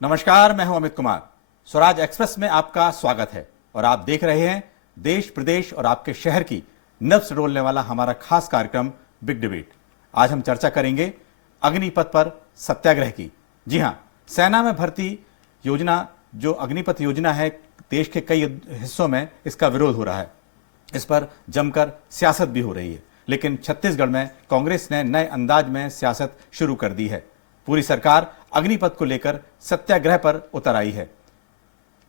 नमस्कार, मैं हूं अमित कुमार। स्वराज एक्सप्रेस में आपका स्वागत है और आप देख रहे हैं देश प्रदेश और आपके शहर की नब्ज डोलने वाला हमारा खास कार्यक्रम बिग डिबेट। आज हम चर्चा करेंगे अग्निपथ पर सत्याग्रह की। जी हां, सेना में भर्ती योजना जो अग्निपथ योजना है, देश के कई हिस्सों में इसका विरोध हो रहा है। इस पर जमकर सियासत भी हो रही है, लेकिन छत्तीसगढ़ में कांग्रेस ने नए अंदाज में सियासत शुरू कर दी है। पूरी सरकार अग्निपथ को लेकर सत्याग्रह पर उतर आई है।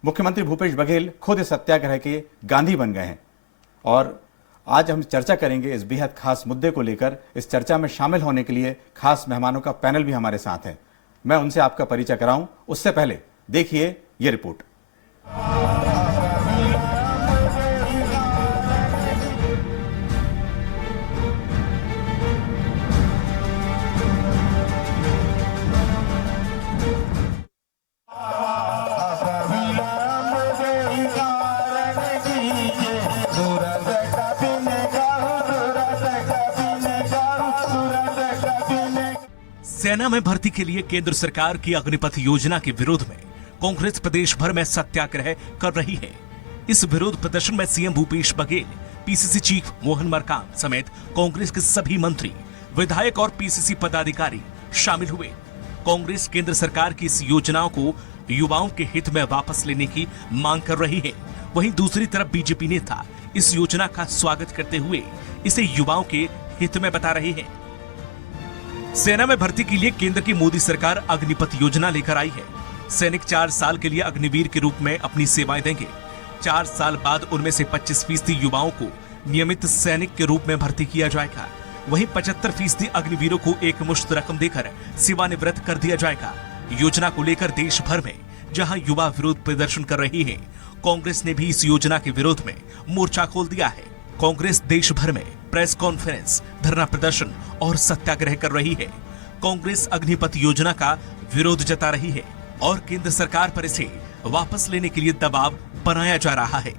मुख्यमंत्री भूपेश बघेल खुद इस सत्याग्रह के गांधी बन गए हैं और आज हम चर्चा करेंगे इस बेहद खास मुद्दे को लेकर। इस चर्चा में शामिल होने के लिए खास मेहमानों का पैनल भी हमारे साथ है। मैं उनसे आपका परिचय कराऊं उससे पहले देखिए ये रिपोर्ट। सेना में भर्ती के लिए केंद्र सरकार की अग्निपथ योजना के विरोध में कांग्रेस प्रदेश भर में सत्याग्रह कर रही है। इस विरोध प्रदर्शन में CM Bhupesh Baghel, PCC chief Mohan Markam समेत कांग्रेस के सभी मंत्री, विधायक और पीसीसी पदाधिकारी शामिल हुए। कांग्रेस केंद्र सरकार की इस योजनाओं को युवाओं के हित में वापस लेने की मांग कर रही है। वहीं दूसरी तरफ बीजेपी नेता इस योजना का स्वागत करते हुए इसे युवाओं के हित में बता रहे हैं। सेना में भर्ती के लिए केंद्र की मोदी सरकार अग्निपथ योजना लेकर आई है। सैनिक 4 साल के लिए अग्निवीर के रूप में अपनी सेवाएं देंगे। 4 साल बाद उनमें से 25% युवाओं को नियमित सैनिक के रूप में भर्ती किया जाएगा। वहीं 75% अग्निवीरों को एक मुश्त रकम देकर सेवानिवृत्त कर दिया जाएगा। योजना को लेकर देश भर में जहां युवा विरोध प्रदर्शन कर रही है, कांग्रेस ने भी इस योजना के विरोध में मोर्चा खोल दिया है। कांग्रेस देश भर में प्रेस कॉन्फ्रेंस, धरना प्रदर्शन और सत्याग्रह कर रही है। कांग्रेस अग्निपथ योजना का विरोध जता रही है और केंद्र सरकार पर इसे वापस लेने के लिए दबाव बनाया जा रहा है।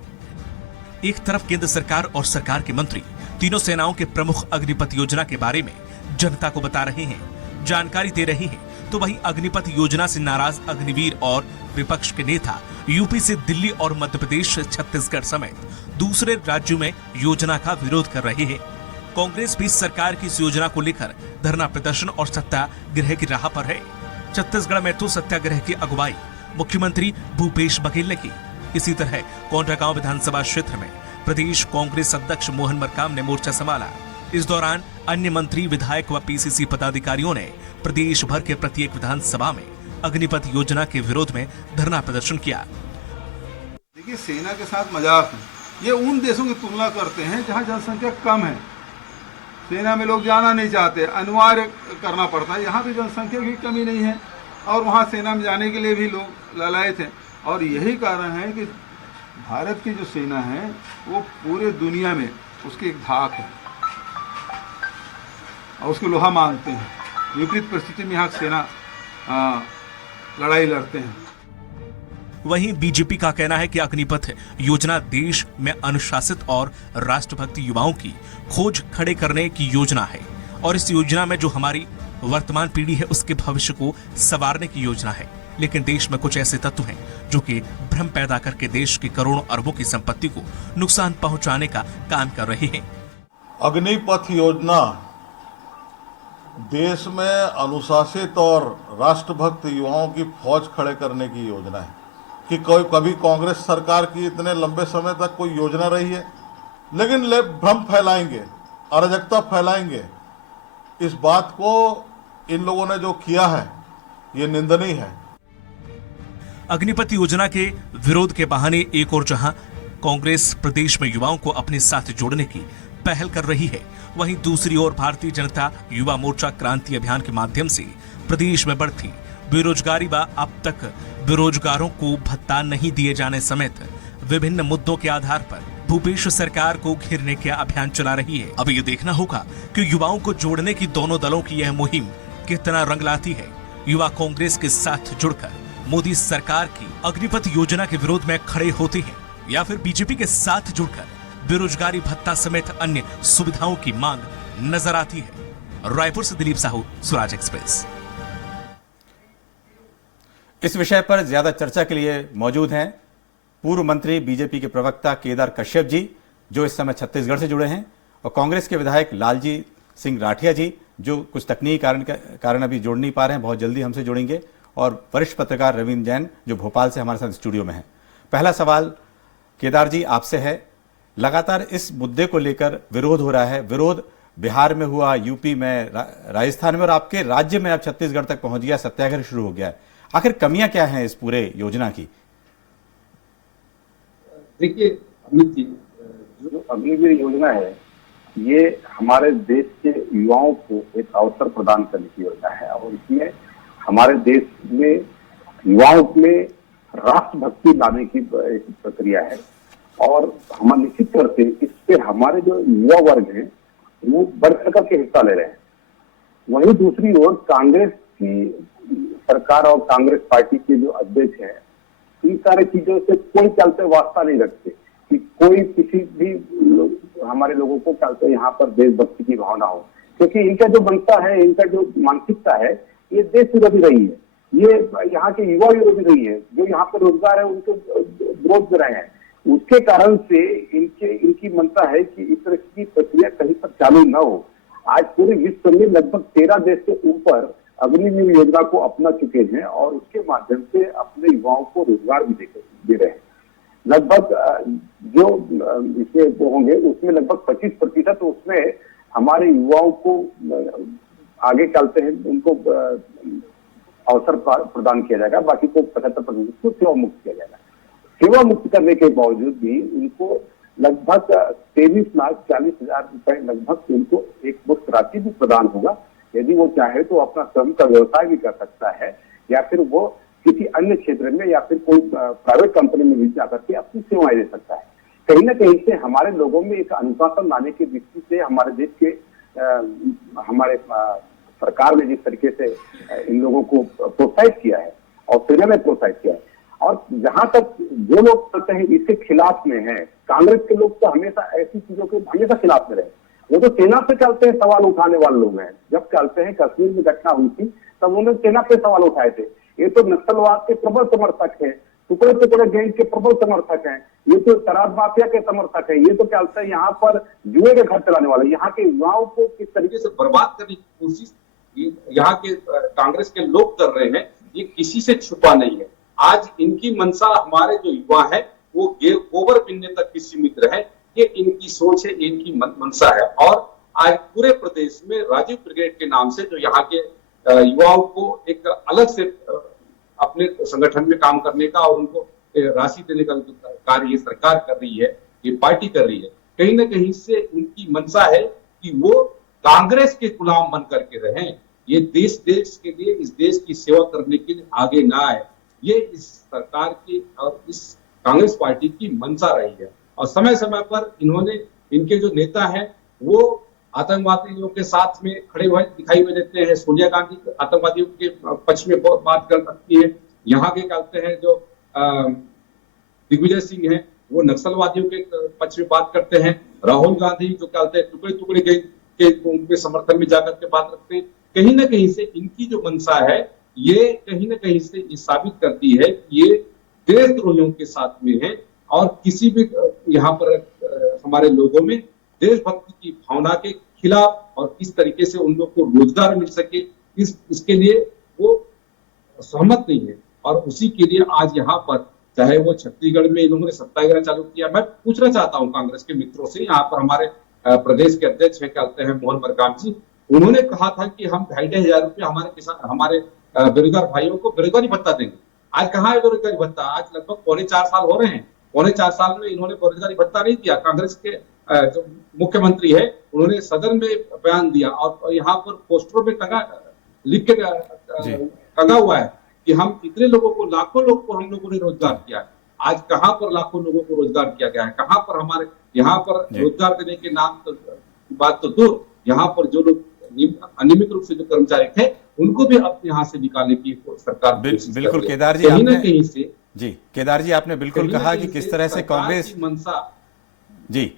एक तरफ केंद्र सरकार और सरकार के मंत्री तीनों सेनाओं के प्रमुख अग्निपथ योजना के बारे में जनता को बता रहे हैं, जानकारी दे रहे हैं, तो वहीं अग्निपथ योजना से नाराज अग्निवीर और विपक्ष के नेता यूपी से दिल्ली और मध्य प्रदेश, छत्तीसगढ़ समेत दूसरे राज्यों में योजना का विरोध कर रहे हैं। कांग्रेस भी सरकार की इस योजना को लेकर धरना प्रदर्शन और सत्याग्रह की राह पर है। छत्तीसगढ़ में तो सत्याग्रह की अगुवाई मुख्यमंत्री भूपेश बघेल ने की। इसी तरह कोंडागांव विधानसभा क्षेत्र में प्रदेश कांग्रेस अध्यक्ष मोहन मरकाम ने मोर्चा संभाला। इस दौरान अन्य मंत्री, विधायक व पीसीसी पदाधिकारियों ने प्रदेश भर के प्रत्येक विधानसभा में अग्निपथ योजना के विरोध में धरना प्रदर्शन किया। देखिए, सेना के साथ मजाक है। ये उन देशों की तुलना करते हैं जहां जनसंख्या कम है, सेना में लोग जाना नहीं चाहते, अनिवार्य करना पड़ता है। यहाँ पे जनसंख्या की कमी नहीं है और वहाँ सेना में जाने के लिए भी लोग ललायत हैं। और यही कारण है कि भारत की जो सेना है वो पूरे दुनिया में उसकी एक धाक है और उसको लोहा मानते हैं। विपरीत परिस्थिति में यहाँ सेना लड़ाई लड़ते हैं। वहीं बीजेपी का कहना है कि अग्निपथ योजना देश में अनुशासित और राष्ट्रभक्ति युवाओं की खोज खड़े करने की योजना है और इस योजना में जो हमारी वर्तमान पीढ़ी है उसके भविष्य को संवारने की योजना है। लेकिन देश में कुछ ऐसे तत्व हैं जो कि भ्रम पैदा करके देश की करोड़ों अरबों की संपत्ति को नुकसान पहुंचाने का काम कर रहे हैं। अग्निपथ योजना देश में अनुशासित और राष्ट्रभक्त युवाओं की फौज खड़े करने की योजना है कि कभी कांग्रेस सरकार की इतने लंबे समय तक कोई योजना रही है, लेकिन भ्रम फैलाएंगे, अराजकता फैलाएंगे। इस बात को इन लोगों ने जो किया है ये निंदनीय है। अग्निपथ योजना के विरोध के बहाने एक और जहां कांग्रेस प्रदेश में युवाओं को अपने साथ जोड़ने की पहल कर रही है, वहीं दूसरी ओर भारतीय जनता युवा मोर्चा क्रांति अभियान के माध्यम से प्रदेश में बढ़ती बेरोजगारी व अब तक बेरोजगारों को भत्ता नहीं दिए जाने समेत विभिन्न मुद्दों के आधार पर भूपेश सरकार को घेरने का अभियान चला रही है। अब ये देखना होगा कि युवाओं को जोड़ने की दोनों दलों की यह मुहिम कितना रंग लाती है। युवा कांग्रेस के साथ जुड़कर मोदी सरकार की अग्निपथ योजना के विरोध में खड़े होते हैं या फिर बीजेपी के साथ जुड़कर बेरोजगारी भत्ता समेत अन्य सुविधाओं की मांग नजर आती है। रायपुर से दिलीप साहू, स्वराज एक्सप्रेस। इस विषय पर ज्यादा चर्चा के लिए मौजूद हैं पूर्व मंत्री बीजेपी के प्रवक्ता केदार कश्यप जी, जो इस समय छत्तीसगढ़ से जुड़े हैं, और कांग्रेस के विधायक लालजी सिंह राठिया जी, जो कुछ तकनीकी कारण अभी जोड़ नहीं पा रहे हैं, बहुत जल्दी हमसे जुड़ेंगे, और वरिष्ठ पत्रकार रविंद्र जैन, जो भोपाल से हमारे साथ स्टूडियो में है। पहला सवाल केदार जी आपसे है, लगातार इस मुद्दे को लेकर विरोध हो रहा है। विरोध बिहार में हुआ, यूपी में, राजस्थान में, और आपके राज्य में अब छत्तीसगढ़ तक पहुंच गया, सत्याग्रह शुरू हो गया है। आखिर कमियां क्या हैं इस पूरे योजना की? देखिए अमित जी, जो अग्निवीर योजना है ये हमारे देश के युवाओं को एक अवसर प्रदान करने की योजना है, और इसमें हमारे देश में युवाओं में राष्ट्रभक्ति लाने की एक प्रक्रिया है। और हम निश्चित करते इससे हमारे जो युवा वर्ग है वो बढ़ चढ़ के हिस्सा ले रहे हैं। वहीं दूसरी ओर कांग्रेस की सरकार और कांग्रेस पार्टी के जो अध्यक्ष हैं, इन सारी चीजों से कोई चलते वास्ता नहीं रखते कि कोई किसी भी हमारे लोगों को चलते यहाँ पर देशभक्ति की भावना हो, क्योंकि इनका जो बनता है, इनका जो मानसिकता है, ये देश विरोधी रही है, ये यहाँ के युवा विरोधी रही है। जो यहाँ पर रोजगार है उनको विरोध कर रहे हैं। उसके कारण से इनकी मनता है कि इस तरह की प्रक्रिया कहीं पर चालू न हो। आज पूरे विश्व में लगभग 13 देश से ऊपर अग्निवीर योजना को अपना चुके हैं और उसके माध्यम से अपने युवाओं को रोजगार भी दे रहे हैं। लगभग जो इसमें वो होंगे उसमें लगभग 25% उसमें हमारे युवाओं को आगे चलते हैं उनको अवसर प्रदान किया जाएगा, बाकी को 75% को सेवा मुक्त किया जाएगा। सेवा मुक्त करने के बावजूद भी उनको लगभग 23,40,000 रुपए लगभग उनको एक मुक्त राशि भी प्रदान होगा। यदि वो चाहे तो अपना स्वयं का व्यवसाय भी कर सकता है, या फिर वो किसी अन्य क्षेत्र में या फिर कोई प्राइवेट कंपनी में भी जाकर के अपनी सेवाएं दे सकता है। कहीं ना कहीं से हमारे लोगों में एक अनुशासन लाने की दृष्टि से हमारे देश के हमारे सरकार ने जिस तरीके से इन लोगों को प्रोत्साहित किया है और सेना में प्रोत्साहित किया है, और जहां तक जो लोग कहते हैं इसके खिलाफ में है, कांग्रेस के लोग तो हमेशा ऐसी चीजों के हमेशा खिलाफ में रहे। वो तो सेना से चलते हैं सवाल उठाने वाले लोग हैं। जब चलते हैं कश्मीर में घटना हुई थी तब उन्होंने सेना पे सवाल उठाए थे। ये तो नक्सलवाद के प्रबल समर्थक है, टुकड़े टुकड़े गैंग के प्रबल समर्थक हैं, ये तो शराब माफिया के समर्थक है, ये तो क्या होता है यहाँ पर जुए के घर चलाने वाले, यहाँ के युवाओं को किस तरीके से बर्बाद करने की कोशिश यहाँ के कांग्रेस के लोग कर रहे हैं, ये किसी से छुपा नहीं है। आज इनकी मंशा हमारे जो युवा है वो गोबर पीने तक की सीमित रहे, ये इनकी सोच है, इनकी मंशा है। और आज पूरे प्रदेश में राजीव ब्रिगेड के नाम से जो यहाँ के युवाओं को एक अलग से अपने संगठन में काम करने का और उनको राशि देने का कार्य ये सरकार कर रही है, ये पार्टी कर रही है। कहीं ना कहीं से उनकी मंशा है कि वो कांग्रेस के गुलाम बन करके रहें, ये देश के लिए, इस देश की सेवा करने के लिए आगे ना आए। ये इस सरकार की और इस कांग्रेस पार्टी की मंशा रही है। और समय समय पर इनके जो नेता हैं वो आतंकवादियों के साथ में खड़े हुए दिखाई हुए देते हैं। सोनिया गांधी आतंकवादियों के पक्ष में बहुत बात कर सकती है। यहाँ के कहते हैं जो दिग्विजय सिंह हैं वो नक्सलवादियों के पक्ष में बात करते हैं। राहुल गांधी जो कहते हैं टुकड़े टुकड़े के उनके समर्थन में जाकर के बात रखते हैं। कहीं ना कहीं से इनकी जो मंशा है ये कहीं ना कहीं से ये साबित करती है कि ये देशद्रोहियों के साथ में है और किसी भी यहाँ पर हमारे लोगों में देशभक्ति की भावना के खिलाफ और किस तरीके से उन लोग को रोजगार मिल सके इसके लिए वो सहमत नहीं है। और उसी के लिए आज यहाँ पर चाहे वो छत्तीसगढ़ में इन लोगों ने सत्याग्रह चालू किया। मैं पूछना चाहता हूँ कांग्रेस के मित्रों से, यहाँ पर हमारे प्रदेश के अध्यक्ष है कहते हैं मोहन मरकाम जी, उन्होंने कहा था कि हम 2,500 रुपये हमारे बेरोजगार भाइयों को बेरोजगारी भत्ता देंगे। आज कहाँ है बेरोजगारी भत्ता? आज लगभग 4.25 साल हो रहे हैं। 4.25 साल में इन्होंने बेरोजगारी भत्ता नहीं दिया। कांग्रेस के जो मुख्यमंत्री है उन्होंने सदन में बयान दिया और यहाँ पर पोस्टरों में लिख के टंगा हुआ है कि हम इतने लोगों को, लाखों लोग को हम लोगों ने रोजगार किया है। आज कहाँ पर लाखों लोगों को रोजगार किया गया है? कहाँ पर हमारे यहाँ पर रोजगार देने के नाम तो बात तो दूर, यहाँ पर जो लोग अनियमित रूप से जो कर्मचारी थे उनको भी अब यहाँ से निकालने की सरकार बिल्कुल केदार जी कहीं ना कहीं से जी केदार जी आपने बिल्कुल कहा कि किस तरह से कांग्रेस मंशा जी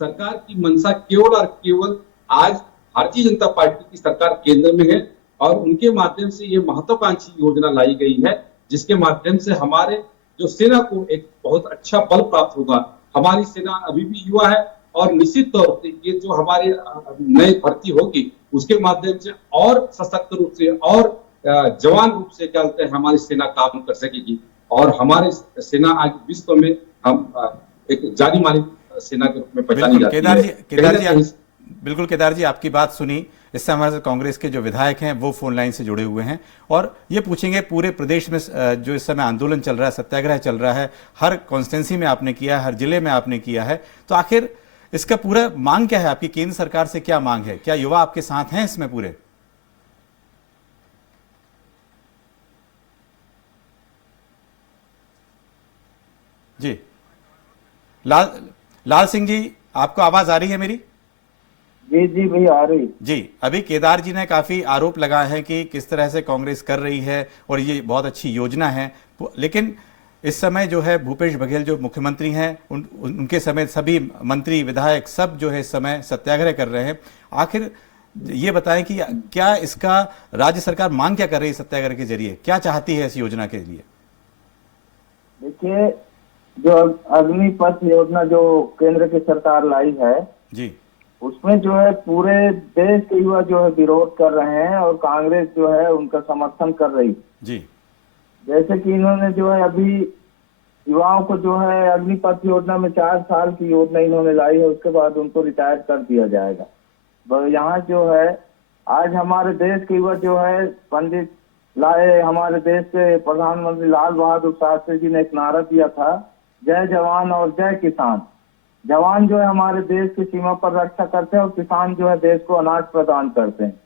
सरकार की मंशा केवल और केवल आज भारतीय जनता पार्टी की सरकार केंद्र में है और उनके माध्यम से ये महत्वाकांक्षी योजना लाई गई है, जिसके माध्यम से हमारे जो सेना को एक बहुत अच्छा बल प्राप्त होगा। हमारी सेना अभी भी युवा है और निश्चित तौर पे ये जो हमारे नई भर्ती होगी उसके माध्यम से और सशक्त रूप से और जवान रूप से चलते हमारी सेना काम कर सकेगी और हमारी सेना आज विश्व में हम एक जानी मानी सेना के रूप में पहचानी जाती है। बिल्कुल केदार जी, आपकी बात सुनी। इससे हमारे साथ कांग्रेस के जो विधायक हैं वो फोन लाइन से जुड़े हुए हैं और ये पूछेंगे पूरे प्रदेश में जो इस समय आंदोलन चल रहा है, सत्याग्रह चल रहा है, हर कॉन्स्टिट्यूंसी में आपने किया है, हर जिले में आपने किया है, तो आखिर इसका पूरा मांग क्या है? आपकी केंद्र सरकार से क्या मांग है? क्या युवा आपके साथ हैं इसमें पूरे? जी लाल सिंह जी, आपको आवाज आ रही है मेरी? जी जी भैया आ रही। जी, अभी केदार जी ने काफी आरोप लगाए हैं कि किस तरह से कांग्रेस कर रही है और ये बहुत अच्छी योजना है, लेकिन इस समय जो है भूपेश बघेल जो मुख्यमंत्री हैं उनके समेत सभी मंत्री विधायक सब जो है इस समय सत्याग्रह कर रहे हैं। आखिर ये बताएं कि क्या इसका राज्य सरकार मांग क्या कर रही है सत्याग्रह के जरिए, क्या चाहती है इस योजना के लिए? देखिए, जो अग्निपथ योजना जो केंद्र की सरकार लाई है जी, उसमें जो है पूरे देश के युवा जो है विरोध कर रहे हैं और कांग्रेस जो है उनका समर्थन कर रही जी। जैसे कि इन्होंने जो है अभी युवाओं को जो है अग्निपथ योजना में 4 साल की योजना इन्होंने लाई है, उसके बाद उनको रिटायर कर दिया जाएगा। यहाँ जो है आज हमारे देश के युवा जो है पंडित लाए, हमारे देश के प्रधानमंत्री लाल बहादुर शास्त्री जी ने एक नारा दिया था, जय जवान और जय किसान। जवान जो है हमारे देश की सीमा पर रक्षा करते हैं और किसान जो है देश को अनाज प्रदान करते हैं।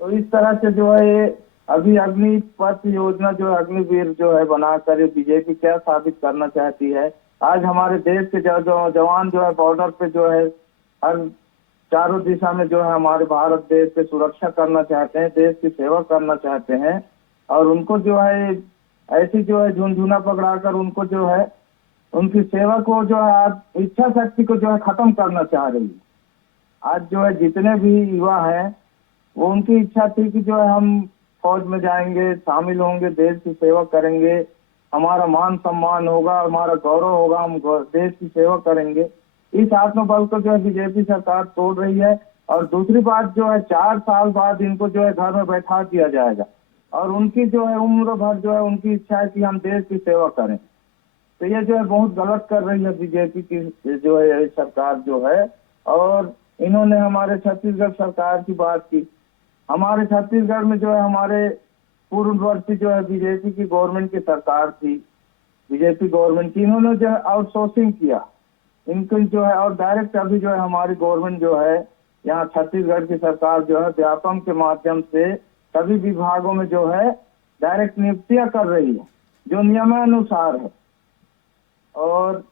तो इस तरह से जो है ये अभी अग्निपथ योजना जो है अग्निवीर जो है बनाकर बीजेपी क्या साबित करना चाहती है। आज हमारे देश के जवान जो है बॉर्डर पे जो है हर चारों दिशा में जो है हमारे भारत देश की सुरक्षा करना चाहते हैं, देश की सेवा करना चाहते हैं और उनको जो है ऐसी जो है झुनझुना पकड़ाकर उनको जो है उनकी सेवा को जो है आज इच्छा शक्ति को जो है खत्म करना चाह रही है। आज जो है जितने भी युवा हैं वो उनकी इच्छा थी कि जो है हम फौज में जाएंगे, शामिल होंगे, देश की सेवा करेंगे, हमारा मान सम्मान होगा, हमारा गौरव होगा, हम देश की सेवा करेंगे। इस आत्मबल को जो है बीजेपी सरकार तोड़ रही है। और दूसरी बात जो है 4 साल बाद इनको जो है घर में बैठा दिया जाएगा और उनकी जो है उम्र भर जो है उनकी इच्छा है कि हम देश की सेवा करें। तो ये जो है बहुत गलत कर रही है बीजेपी की जो है सरकार जो है। और इन्होंने हमारे छत्तीसगढ़ सरकार की बात की। हमारे छत्तीसगढ़ में जो है हमारे पूर्ववर्ती जो है बीजेपी की गवर्नमेंट की सरकार थी, बीजेपी गवर्नमेंट की, इन्होंने जो है आउटसोर्सिंग किया इनको जो है और डायरेक्ट अभी जो है हमारी गवर्नमेंट जो है यहाँ छत्तीसगढ़ की सरकार जो है व्यापम के माध्यम से सभी विभागों में जो है डायरेक्ट नियुक्तियां कर रही है जो नियमानुसार है। और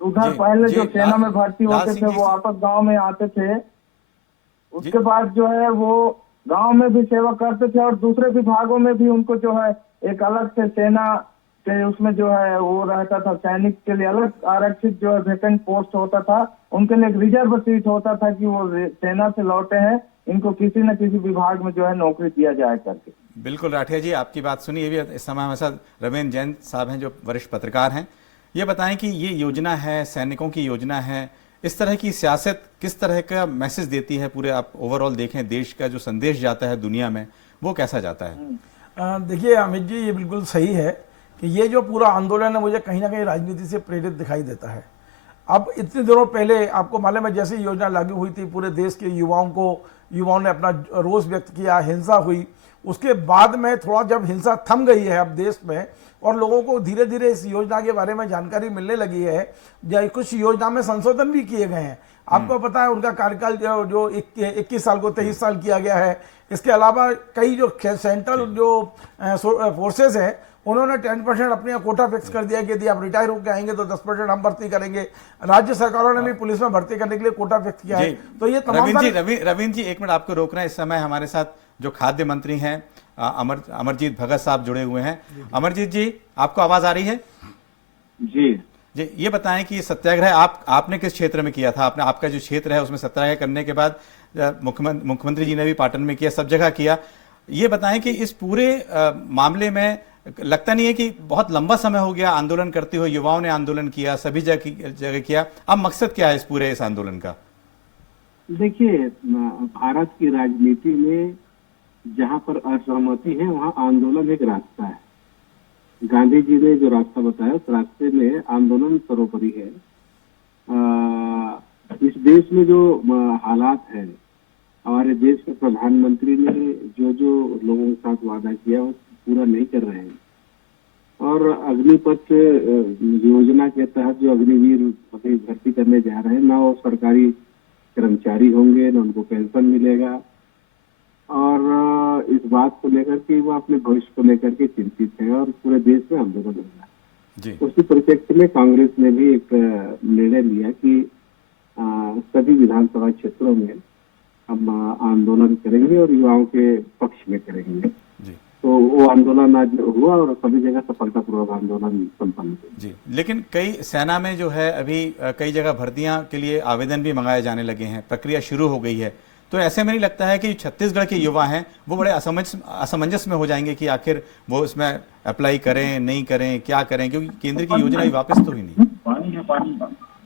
उधर पहले जो सेना में भर्ती होते थे वो आपस गांव में आते थे, उसके बाद जो है वो गांव में भी सेवा करते थे और दूसरे विभागों में भी उनको जो है एक अलग से सेना के उसमें जो है वो रहता था, सैनिक के लिए अलग आरक्षित जो है वैकेंट पोस्ट होता था, उनके लिए एक रिजर्व सीट होता था कि वो सेना से लौटे हैं, इनको किसी न किसी विभाग में जो है नौकरी दिया जाए करके। बिल्कुल राठिया जी, आपकी बात सुनी। ये भी इस समय हमारे साथ रविंद्र जैन साहब हैं जो वरिष्ठ पत्रकार हैं। ये बताएं कि ये योजना है, सैनिकों की योजना है, इस तरह की सियासत किस तरह का मैसेज देती है? पूरे आप ओवरऑल देखें, देश का जो संदेश जाता है दुनिया में वो कैसा जाता है? देखिए अमित जी, ये बिल्कुल सही है कि ये जो पूरा आंदोलन है मुझे कहीं ना कहीं राजनीति से प्रेरित दिखाई देता है। अब इतने दिनों पहले आपको मालूम है जैसे योजना लागू हुई थी पूरे देश के युवाओं ने अपना रोष व्यक्त किया, हिंसा हुई। उसके बाद में थोड़ा जब हिंसा थम गई है अब देश में और लोगों को धीरे धीरे इस योजना के बारे में जानकारी मिलने लगी है, कुछ योजना में संशोधन भी किए गए हैं। आपको पता है उनका कार्यकाल जो 21 साल को 23 साल किया गया है। इसके अलावा कई जो सेंट्रल जो फोर्सेज हैं उन्होंने 10% अपने कोटा फिक्स कर दिया कि यदि आप रिटायर होकर आएंगे तो 10% हम भर्ती करेंगे। राज्य सरकारों ने भी पुलिस में भर्ती करने के लिए कोटा फिक्स किया है। तो ये रविंद्र जी, एक मिनट आपको रोकना है। इस समय हमारे साथ जो खाद्य मंत्री हैं अमरजीत भगत साहब जुड़े हुए हैं। अमरजीत जी, आपको आवाज आ रही है? जी जी, ये बताएं कि सत्याग्रह आपने किस क्षेत्र में किया था? आपका जो क्षेत्र है उसमें सत्याग्रह करने के बाद मुख्यमंत्री जी ने भी पाटन में किया, सब जगह किया। ये बताएं कि इस पूरे मामले में लगता नहीं है कि बहुत लंबा समय हो गया आंदोलन करते हुए, युवाओं ने आंदोलन किया, सभी जगह किया, अब मकसद क्या है इस पूरे इस आंदोलन का? देखिए, भारत की राजनीति में जहां पर असहमति है वहां आंदोलन एक रास्ता है। गांधी जी ने जो रास्ता बताया उस रास्ते में आंदोलन सर्वोपरि है। इस देश में जो हालात है, हमारे देश के प्रधानमंत्री ने जो जो लोगों के साथ वादा किया वो पूरा नहीं कर रहे हैं, और अग्निपथ योजना के तहत जो अग्निवीर अभी भर्ती करने जा रहे हैं, ना वो सरकारी कर्मचारी होंगे, ना उनको पेंशन मिलेगा, और इस बात को लेकर के वो अपने भविष्य को लेकर के चिंतित है और पूरे देश में आंदोलन हो रहा है। उसी परिप्रेक्ष्य में कांग्रेस ने भी एक निर्णय लिया कि सभी विधानसभा क्षेत्रों में हम आंदोलन करेंगे और युवाओं के पक्ष में करेंगे। तो वो आंदोलन आज हुआ और सभी जगह सफलतापूर्वक आंदोलन संपन्न हुआ। जी, लेकिन कई सेना में जो है अभी कई जगह भर्तियां के लिए आवेदन भी मंगाए जाने लगे हैं, प्रक्रिया शुरू हो गई है। तो ऐसे में नहीं लगता है कि छत्तीसगढ़ के युवा हैं वो बड़े असमंजस में हो जाएंगे कि आखिर वो इसमें अप्लाई करें नहीं करें, क्या करें, क्योंकि केंद्र की योजना वापस तो ही नहीं।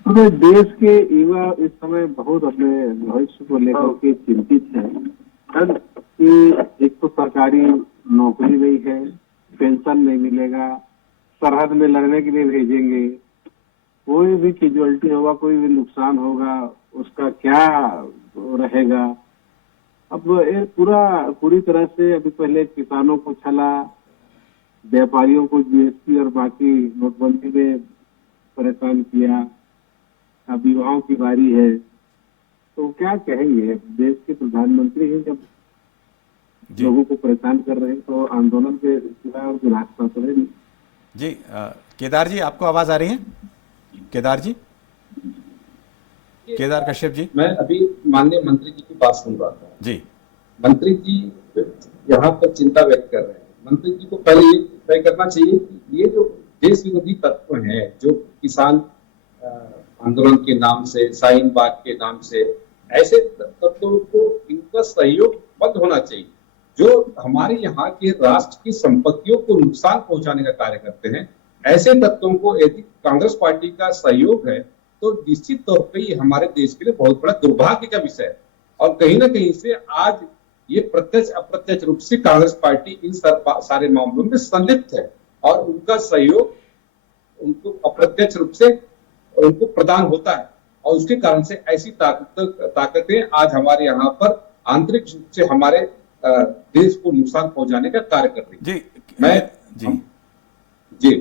पूरे देश के युवा इस समय बहुत अपने भविष्य को लेकर के चिंतित हैं कि एक तो सरकारी नौकरी नहीं है, पेंशन नहीं मिलेगा, सरहद में लड़ने के लिए भेजेंगे, कोई भी कैजुअलिटी होगा, कोई भी नुकसान होगा, उसका क्या रहेगा। अब ये पूरी तरह से अभी पहले किसानों को छला, व्यापारियों को जीएसटी और बाकी नोटबंदी में परेशान किया, अब युवाओं की बारी है। तो क्या कहेंगे, देश के प्रधानमंत्री हैं, जब लोगों को परेशान कर रहे हैं तो आंदोलन के सिवा और रास्ता तो है नहीं। जी, केदार जी आपको आवाज आ रही है? केदार जी, केदार कश्यप जी, मैं अभी माननीय मंत्री जी की बात सुन रहा था जी। मंत्री जी यहाँ पर चिंता व्यक्त कर रहे हैं। मंत्री जी को पहले ये तय करना चाहिए कि ये जो देश विरोधी तत्व हैं, जो किसान आंदोलन के नाम से, शाहीन बाग के नाम से, ऐसे तत्वों को इनका सहयोग बंद होना चाहिए, जो हमारे यहाँ के राष्ट्र की संपत्तियों को नुकसान पहुंचाने का कार्य करते हैं। ऐसे तत्वों को यदि कांग्रेस पार्टी का सहयोग है तो निश्चित तौर पे ये हमारे देश के लिए बहुत बड़ा दुर्भाग्य का विषय है। और कहीं ना कहीं से आज ये प्रत्यक्ष अप्रत्यक्ष रूप से कांग्रेस पार्टी इन सारे मामलों में संलिप्त है और उनका सहयोग उनको अप्रत्यक्ष रूप से उनको प्रदान होता है, और उसके कारण से ऐसी ताकतें आज हमारे यहाँ पर आंतरिक रूप से हमारे देश को नुकसान पहुंचाने का कार्य कर रही है। जी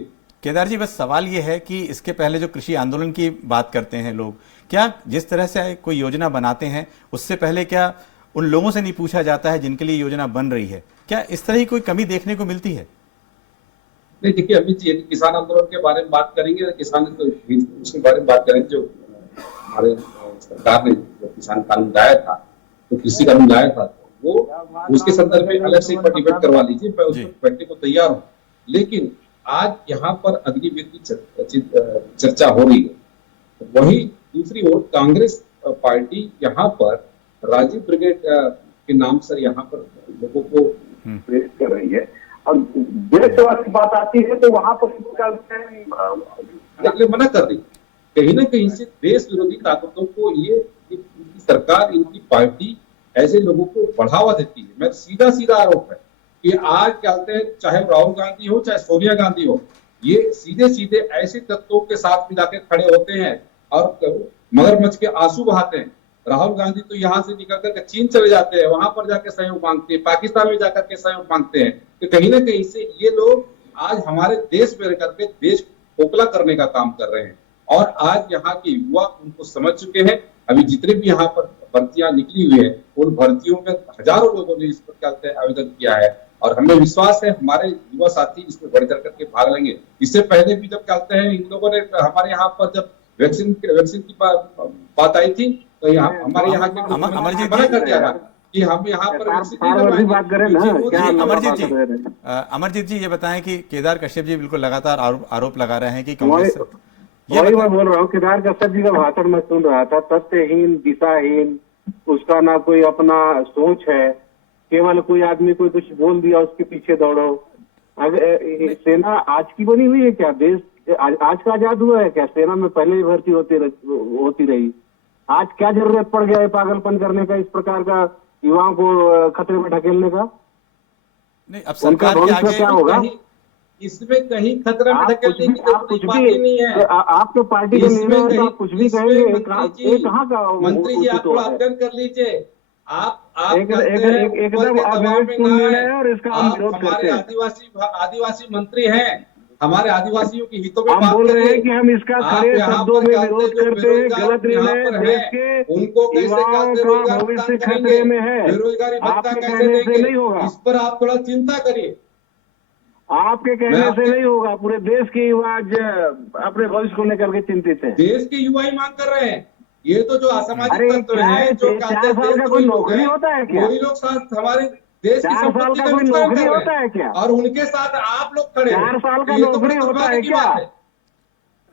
केदार जी, बस सवाल ये है कि इसके पहले जो कृषि आंदोलन की बात करते हैं लोग, क्या जिस तरह से कोई योजना बनाते हैं उससे पहले क्या उन लोगों से नहीं पूछा जाता है जिनके लिए योजना बन रही है? क्या इस तरह की कोई कमी देखने को मिलती है? नहीं, देखिए अमित जी, किसान आंदोलन के बारे में बात करेंगे, किसान तो उसके बारे में बात करेंगे। जो हमारे सरकार ने जो किसान कानून लाया था, तो कृषि कानून लाया था, वो उसके संदर्भ में अलग से एक डिबेट करवा लीजिए, मैं उस पर बैठने को तैयार हूँ। लेकिन आज यहाँ पर अग्निवीर की चर्चा हो रही है, वही दूसरी ओर कांग्रेस पार्टी यहाँ पर राजीव ब्रिगेड के नाम से यहाँ पर लोगों को प्रेरित कर रही है। और देशवाद की बात आती है तो वहां पर मना कर दी। कहीं ना कहीं से देश विरोधी ताकतों को ये इनकी सरकार, इनकी पार्टी ऐसे लोगों को बढ़ावा देती है। मैं सीधा आरोप है कि आज क्या कहते हैं, चाहे राहुल गांधी हो चाहे सोनिया गांधी हो, ये सीधे ऐसे तत्वों के साथ मिला के खड़े होते हैं और मगरमच्छ के आंसू बहाते हैं। राहुल गांधी तो यहाँ से निकल करके चीन चले जाते हैं, वहां पर जाकर सहयोग मांगते हैं, पाकिस्तान में जाकर के सहयोग मांगते हैं। तो कहीं ना कहीं से ये लोग आज हमारे देश में रह करके देश खोखला करने का काम कर रहे हैं, और आज यहाँ के युवा उनको समझ चुके हैं। अभी जितने भी यहाँ पर भर्तियां निकली हुई है, उन भर्तियों में हजारों लोगों ने इस पर क्या कहते हैं आवेदन किया है, और हमें विश्वास है हमारे युवा साथी इसमें बढ़ चढ़ करके भाग लेंगे। इससे पहले भी जब कहते हैं इन लोगों ने हमारे यहाँ पर जब वैक्सीन की बात आई थी, तो यहाँ हमारे यहाँ के अमरजीत मना कर दिया था कि हम यहाँ पर अमरजीत जी ये बताएं कि केदार कश्यप जी बिल्कुल लगातार आरोप लगा रहे हैं कि कांग्रेस, वही मैं बोल रहा हूँ, केदार कश्यप जी का भाषण मैं सुन रहा था, तथ्यहीन, दिशाहीन, उसका ना कोई अपना सोच है, केवल कोई आदमी कोई कुछ बोल दिया उसके पीछे दौड़ो। अगर सेना आज की बनी हुई है क्या? देश आज का आजाद हुआ है क्या? सेना में पहले ही भर्ती होती रही। आज क्या जरूरत पड़ गया है पागलपन करने का, इस प्रकार का युवाओं को खतरे में ढकेलने का? नहीं, अब उनका सरकार के भविष्य आगे क्या होगा? इसमें कहीं खतरा में आप ढकेलने की आप कुछ बात भी ही नहीं है। आपके पार्टी का निर्णय है तो आप कुछ भी कहेंगे, ये कहाँ का मंत्री जी, आप उचित थोड़ा है? अध्ययन कर लीजिए। आप एकदम दबाव में अविवेकपूर्ण ना निर्णय आए। है और इसका हम आप विरोध हमारे करते हैं। आदिवासी मंत्री हैं, हमारे आदिवासियों की हितों में हम बात बोल रहे हैं करिए। कि हम इसका आप खड़े यहाँ शब्दों पर में कहते विरोध जो करते हैं। बेरोजगार गलत यहाँ निर्णय पर देश हैं, के उनको कैसे युवाओं का रोजगार भविष्य प्रदान खतरे में करेंगे, है। बेरोजगारी भत्ता आपके कैसे कहने से देंगे, नहीं होगा। इस पर आप थोड़ा चिंता करिए। आपके कहने से नहीं होगा। पूरे देश के युवा आज अपने भविष्य को लेकर के चिंतित है। देश के युवा ही मांग कर रहे हैं। ये तो जो असामाजिक अरे तत्व क्या है, हैं, जो 4 साल का कोई नौकरी होता है क्या? वही लोग साथ हमारे देश की 4 साल संपत्ति का का कोई नुकसान नौकरी कर रहे होता हैं। है क्या? और उनके साथ आप लोग खड़े हैं। 4 साल का ये तो नौकरी बड़ी होता दुर्भाग्य है की क्या? बात है।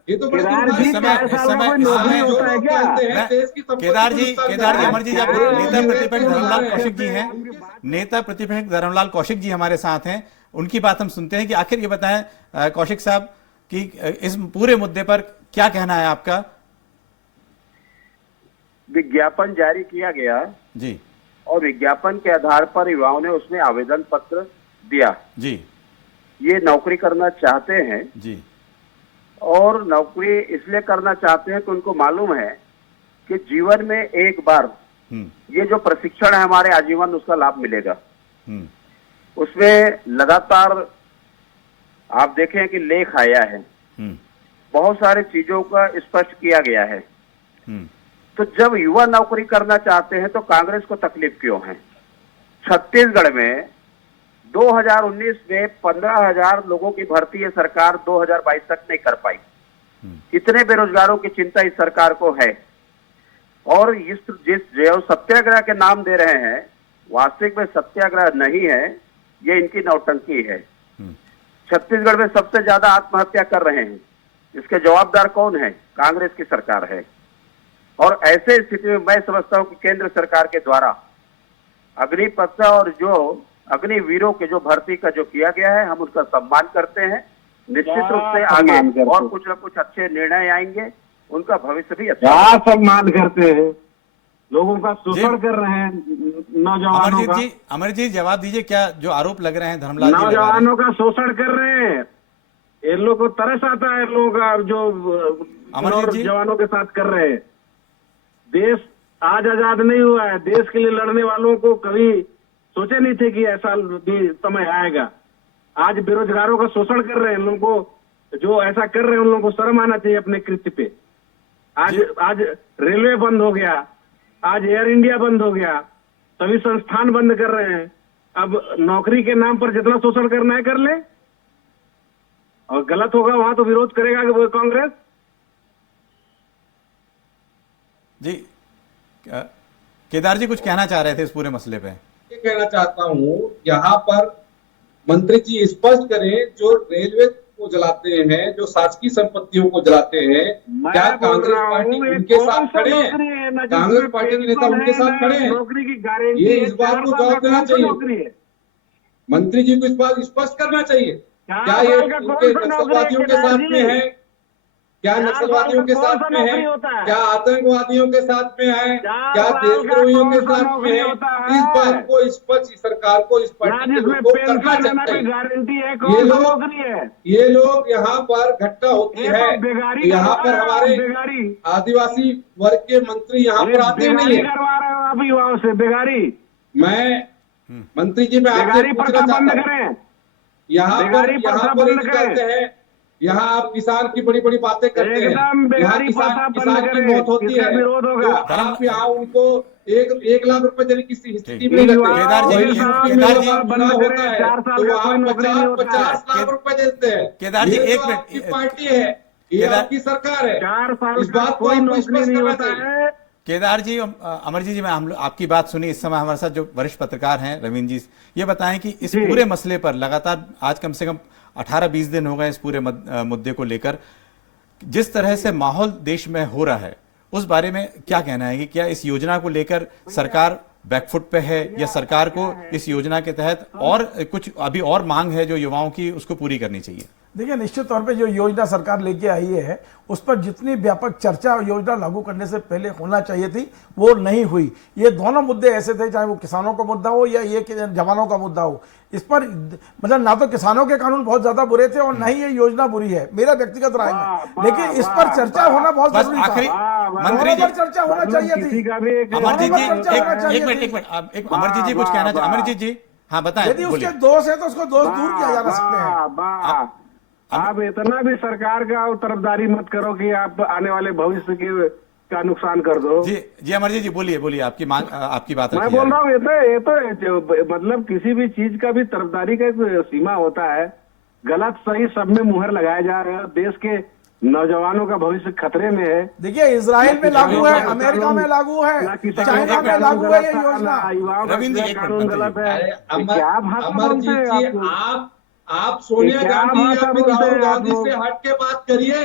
ये तो बड़ी केदार दुर्भाग्य जी, की समय- बात है। 4 साल का समय- कोई नौकरी समय- होता है क्या? हैं, देश की संपत्ति केदार को जी, नुकसान केदार कर जी, रहे हैं। अमर जी, आप क्या नेता है? प्रतिपक्ष धर्मलाल हैं। कौशिक जी हैं। नेता प्रतिपक्ष धर्मलाल कौशिक जी हमारे साथ हैं, उनकी बात हम सुनते हैं कि आखिर ये बताएं कौशिक साहब कि इस पूरे मुद्दे पर क्या कहना है आपका? विज्ञापन जारी किया गया जी और विज्ञापन के आधार पर युवाओं ने उसमें आवेदन पत्र दिया। जी ये नौकरी करना चाहते हैं जी और नौकरी इसलिए करना चाहते हैं कि उनको मालूम है कि जीवन में एक बार ये जो प्रशिक्षण है हमारे आजीवन उसका लाभ मिलेगा। हम्म, उसमें लगातार आप देखें कि लेख आया है, हम्म, बहुत सारी चीजों का स्पष्ट किया गया है। हम्म, तो जब युवा नौकरी करना चाहते हैं तो कांग्रेस को तकलीफ क्यों है? छत्तीसगढ़ में 2019 में 15,000 लोगों की भर्ती ये सरकार 2022 तक नहीं कर पाई। इतने बेरोजगारों की चिंता इस सरकार को है। और जिस जो सत्याग्रह के नाम दे रहे हैं, वास्तविक में सत्याग्रह नहीं है, ये इनकी नौटंकी है। छत्तीसगढ़ में सबसे ज्यादा आत्महत्या कर रहे हैं, इसके जवाबदार कौन है? कांग्रेस की सरकार है। और ऐसे स्थिति में मैं समझता हूं कि केंद्र सरकार के द्वारा अग्निपथ और जो अग्निवीरों के जो भर्ती का जो किया गया है, हम उसका सम्मान करते हैं। निश्चित रूप से आगे और कुछ न कुछ अच्छे निर्णय आएंगे, उनका भविष्य भी अच्छा क्या सम्मान करते हैं? लोगों का शोषण कर रहे हैं नौजवानों का। अमर जी जवाब दीजिए, क्या जो आरोप लग रहे हैं धर्मलाल जी लगा रहे हैं? नौजवानों का शोषण कर रहे हैं। इन लोगों को तरस आता है, लोगों का जो अमरजीत जी? जवानों के साथ कर रहे हैं। देश आज आजाद नहीं हुआ है। देश के लिए लड़ने वालों को कभी सोचे नहीं थे कि ऐसा भी समय आएगा। आज बेरोजगारों का शोषण कर रहे हैं। इन लोगों को जो ऐसा कर रहे हैं उन लोगों को शर्म आना चाहिए अपने कृत्य पे। आज रेलवे बंद हो गया, आज एयर इंडिया बंद हो गया, सभी संस्थान बंद कर रहे हैं। अब नौकरी के नाम पर जितना शोषण करना है कर ले, और गलत होगा वहां तो विरोध करेगा कि वो कांग्रेस। जी केदार जी कुछ कहना चाह रहे थे इस पूरे मसले पे? ये कहना चाहता हूँ, यहाँ पर मंत्री जी स्पष्ट करें, जो रेलवे को जलाते हैं, जो शासकीय संपत्तियों को जलाते हैं, क्या कांग्रेस पार्टी उनके साथ खड़े हैं? कांग्रेस पार्टी के नेता उनके साथ खड़े हैं? नौकरी की गारंटी ये इस बात को जवाब देना चाहिए। मंत्री जी को इस बात स्पष्ट करना चाहिए। क्या ये उनके नक्सलवादियों के साथ में है? क्या नक्सलवादियों के साथ में है? क्या आतंकवादियों के साथ में है? क्या देशद्रोहियों के साथ में है? इस बात को स्पष्ट सरकार को, इस पार्टी को करना चाहिए। ये लोग यहाँ पर घटना होती है, यहाँ पर हमारे आदिवासी वर्ग के मंत्री यहाँ पर आते नहीं है। अभी युवाओं से बेगारी, मैं मंत्री जी मैं आपसे पूछना चाहता हूँ, यहाँ पर निकलते हैं, यहाँ आप किसान की बड़ी बड़ी बातें करते हैं, यहाँ किसान की मौत होती है, तो आप यहाँ उनको 1 लाख रुपए देने की स्थिति में नहीं रहते। केदार जी, चुनाव होता है तो आप 50 लाख रुपए देते हैं। केदार जी, ये एक तो मिनट। आपकी पार्टी है, ये आपकी सरकार है। 4 साल इस बात को आपको स्पष्ट करना चाहिए। केदार जी, अमर जी, मैं हम लोग आपकी बात सुनी। इस समय हमारे साथ जो वरिष्ठ पत्रकार हैं रवीन जी, ये बताएं कि इस पूरे मसले पर लगातार आज कम से कम 18-20 दिन हो गए इस पूरे मुद्दे को लेकर, जिस तरह से माहौल देश में हो रहा है उस बारे में क्या कहना है कि क्या इस योजना को लेकर सरकार बैकफुट पे है, या सरकार को इस योजना के तहत और कुछ अभी और मांग है जो युवाओं की, उसको पूरी करनी चाहिए? देखिए, निश्चित तौर पे जो योजना सरकार लेके आई है उस पर जितनी व्यापक चर्चा योजना लागू करने से पहले होना चाहिए थी वो नहीं हुई। ये दोनों मुद्दे ऐसे थे, चाहे वो किसानों का मुद्दा हो या ये जवानों का मुद्दा हो, इस पर मतलब ना तो किसानों के कानून बहुत ज्यादा बुरे थे और ना ही ये योजना बुरी है, मेरा व्यक्तिगत राय है। लेकिन इस पर चर्चा होना बहुत बस जरूरी आखिरी था, मंत्री जी, चर्चा होना चाहिए थी। अमरजीत जी एक मिनट अमरजीत जी कुछ कहना चाहिए। अमरजीत जी, हाँ बताएं। यदि उसके दोष है तो उसको दोष दूर किया जा सकते हैं। आप इतना भी सरकार का तरफदारी मत करो कि आप आने वाले भविष्य के का नुकसान कर दो। जी अमरजीत जी बोलिए, आपकी मांग, आपकी बात मैं बोल रहा हूँ ये तो मतलब किसी भी चीज का भी तरफदारी का एक सीमा होता है। गलत सही सब में मुहर लगाया जा रहा है। देश के नौजवानों का भविष्य खतरे में है। देखिए, इजराइल में लागू है, अमेरिका में लागू है, चाइना में लागू है ये योजना। रविंद्र जी, कानून गलत है। क्या भाषा बोलते हैं आप सोनिया गांधी या फिर राहुल गांधी से हट के बात करिए,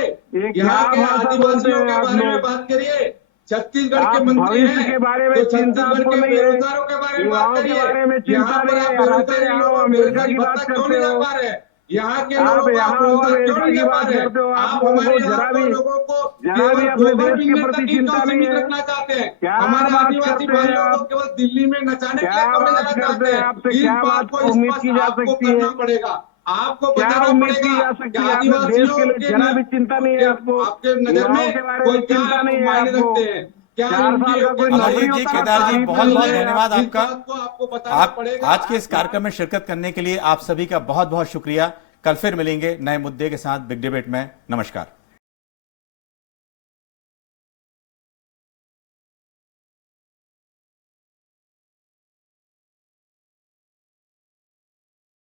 यहाँ के आदिवासियों के बारे में बात करिए। छत्तीसगढ़ के मंत्री हैं के बारे में तो चिंता छत्तीसगढ़ के बेरोजगारों के बारे में बात करिए। यहाँ पर आप बेरोजगारी लोगों अमेरिका की बात क्यों नहीं कर पा रहे हैं? यहाँ के लोगों को आप रोजगार क्यों नहीं दे पा रहे हैं? आप हमारे यहाँ के लोगों को केवल गोबर मिलने तक ही क्यों सीमित रखना चाहते हैं? हमारे आदिवासी भाइयों को केवल दिल्ली में नचाने के लिए क्यों ले जाना चाहते हैं? इस बात को स्पष्ट आपको करना पड़ेगा। आपको बताना पड़ेगा कि आदिवासियों के जरा भी चिंता नहीं है आपको। आपके नजर में कोई क्या मायने रखते हैं? क्या अमरजीत जी, केदार जी, बहुत बहुत धन्यवाद आपका। आपको बताना पड़ेगा। आज के इस कार्यक्रम में शिरकत करने के लिए आप सभी का बहुत बहुत शुक्रिया। कल फिर मिलेंगे नए मुद्दे के साथ बिग डिबेट में। नमस्कार।